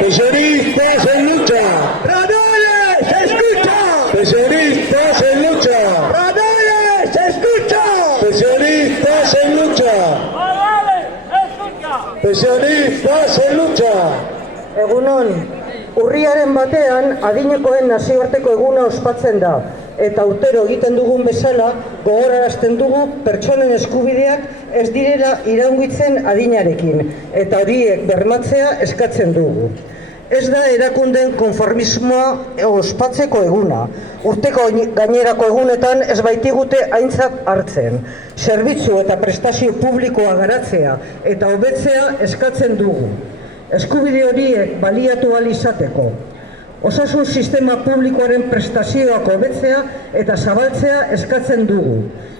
Pensionistas en lucha. ¡Radales, se escucha! Pensionistas en lucha. ¡Radales, se escucha! Pensionistas en lucha. Pensionistas en lucha. Egunon, urriaren batean adinekoen nazioarteko eguna ospatzen da. Eta urtero egiten dugun bezala, gogorarazten dugu pertsonen eskubideak ez direla iraungitzen adinarekin, eta horiek bermatzea eskatzen dugu. Ez da erakundeen konformismoa ospatzeko eguna. Urteko gainerako egunetan ez baitigute aintzat hartzen. Zerbitzu eta prestazio publikoa garatzea eta hobetzea eskatzen dugu. Eskubide horiek baliatu ahal izateko. Osasun sistema publikoaren prestazioak hobetzea eta zabaltzea eskatzen dugu.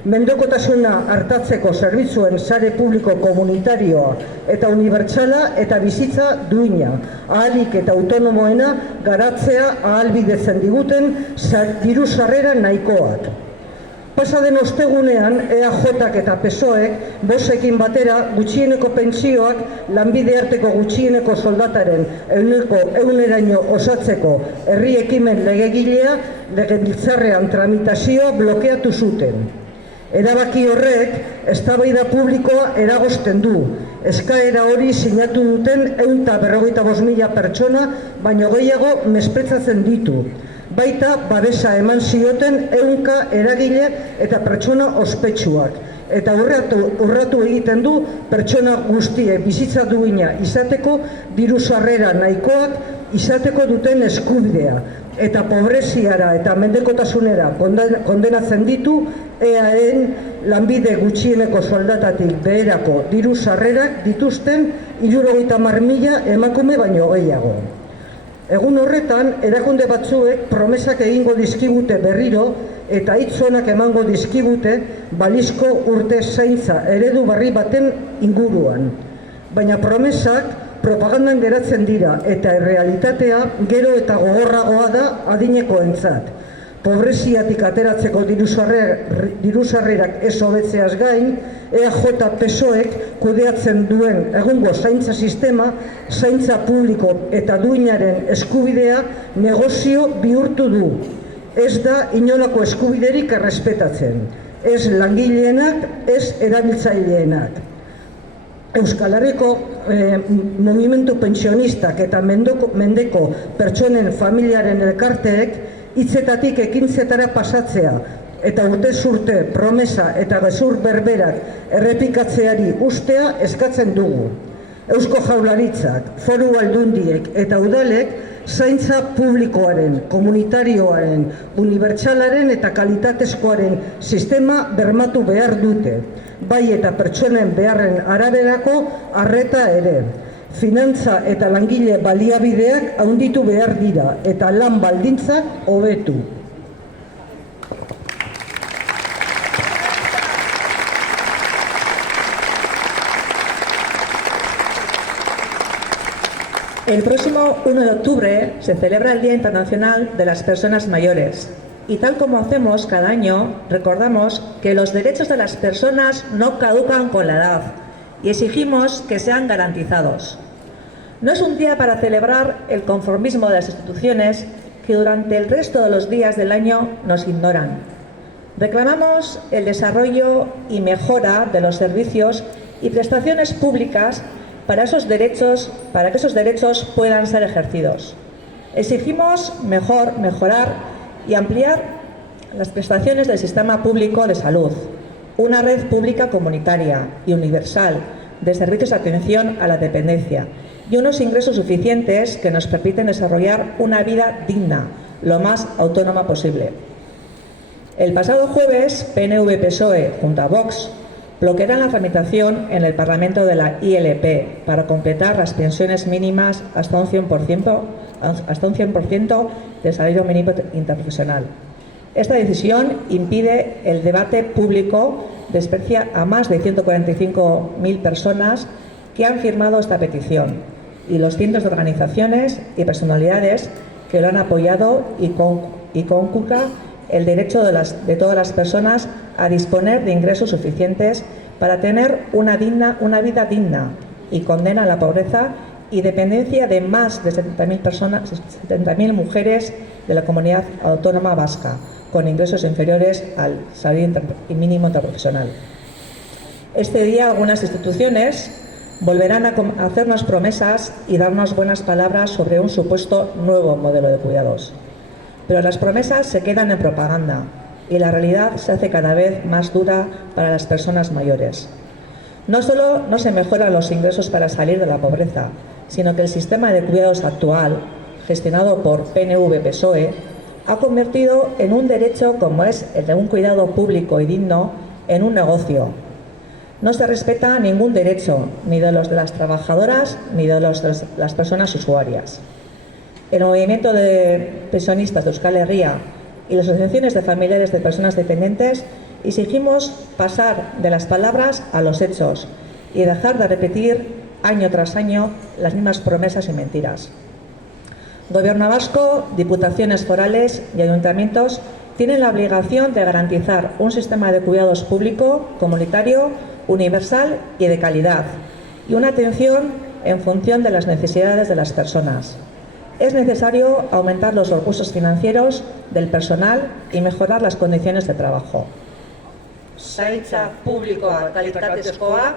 Mendekotasuna artatzeko zerbitzuen sare publiko komunitarioa eta unibertsala eta bizitza duina, ahalik eta autonomoena garatzea ahalbidetzen diguten diru sarrera nahikoak. Pasaden ostegunean, EAJak eta PSOEk bosekin batera gutxieneko pentsioak lanbide arteko gutxieneko soldataren 100% osatzeko herri ekimen legegilea legebiltzarrean tramitazioa blokeatu zuten. Erabaki horrek eztabaida publikoa eragozten du. Eskaera hori sinatu duten 155.000 pertsona baino gehiago mespretxatzen ditu. Baita babesa eman zioten 100 eragile eta pertsona ospetsuak. Eta urratu egiten du pertsona guztie bizitza duina izateko diru sarrera nahikoak izateko duten eskubidea. Eta pobreziara eta mendekotasunera kondenatzen ditu EAEn lanbide gutxieneko soldatatik beherako diru sarrerak dituzten 70.000 emakume baino gehiago. Egun horretan, erakunde batzuek promesak egingo dizkigute berriro eta hitz onak emango dizkigute balizko urte zaintza eredu berri baten inguruan. Baina promesak propagandan geratzen dira eta errealitatea gero eta gogorragoa da adinekoentzat. Pobreziatik ateratzeko diru sarrerak ez hobetzeaz gain, EAJ PSOEk kudeatzen duen egungo zaintza sistema, zaintza publiko eta duinaren eskubidea negozio bihurtu du. Ez da inolako eskubiderik errespetatzen. Ez langileenak, ez erabiltzaileenak. Euskal Herriko mugimendu pensionistak eta mendeko pertsonen familiaren elkarteek hitzetatik ekintzetara pasatzea eta urtez urte promesa eta gezur berberak errepikatzeari ustea eskatzen dugu. Eusko Jaurlaritzak, Foru Aldundiek eta udalek zaintza publikoaren, komunitarioaren, unibertsalaren eta kalitatezkoaren sistema bermatu behar dute, bai eta pertsonen beharren araberako arreta ere. Finantza eta langile baliabideak handitu behar dira eta lan baldintzak hobetu. El próximo 1 de octubre se celebra el Día Internacional de las Personas Mayores y tal como hacemos cada año, recordamos que los derechos de las personas no caducan con la edad y exigimos que sean garantizados. No es un día para celebrar el conformismo de las instituciones que durante el resto de los días del año nos ignoran. Reclamamos el desarrollo y mejora de los servicios y prestaciones públicas para que esos derechos puedan ser ejercidos. Exigimos mejorar y ampliar las prestaciones del sistema público de salud, una red pública comunitaria y universal de servicios de atención a la dependencia y unos ingresos suficientes que nos permiten desarrollar una vida digna, lo más autónoma posible. El pasado jueves, PNV-PSOE junto a Vox bloquearon la tramitación en el Parlamento de la ILP para completar las pensiones mínimas hasta un 100% del salario mínimo interprofesional. Esta decisión impide el debate público, desprecia a más de 145.000 personas que han firmado esta petición y los cientos de organizaciones y personalidades que lo han apoyado y conculca el derecho de todas las personas a disponer de ingresos suficientes para tener una vida digna y condena la pobreza y dependencia de más de 70.000 mujeres de la comunidad autónoma vasca, con ingresos inferiores al salario mínimo interprofesional. Este día algunas instituciones volverán a hacernos promesas y darnos buenas palabras sobre un supuesto nuevo modelo de cuidados. Pero las promesas se quedan en propaganda y la realidad se hace cada vez más dura para las personas mayores. No solo no se mejoran los ingresos para salir de la pobreza, sino que el sistema de cuidados actual, gestionado por PNV-PSOE, ha convertido en un derecho como es el de un cuidado público y digno en un negocio. No se respeta ningún derecho, ni de los de las trabajadoras ni de los de las personas usuarias. El movimiento de pensionistas de Euskal Herria y las asociaciones de familiares de personas dependientes exigimos pasar de las palabras a los hechos y dejar de repetir año tras año las mismas promesas y mentiras. Gobierno vasco, diputaciones forales y ayuntamientos tienen la obligación de garantizar un sistema de cuidados público, comunitario, universal y de calidad, y una atención en función de las necesidades de las personas. Es necesario aumentar los recursos financieros del personal y mejorar las condiciones de trabajo. Zaintza publikoa kalitatezkoa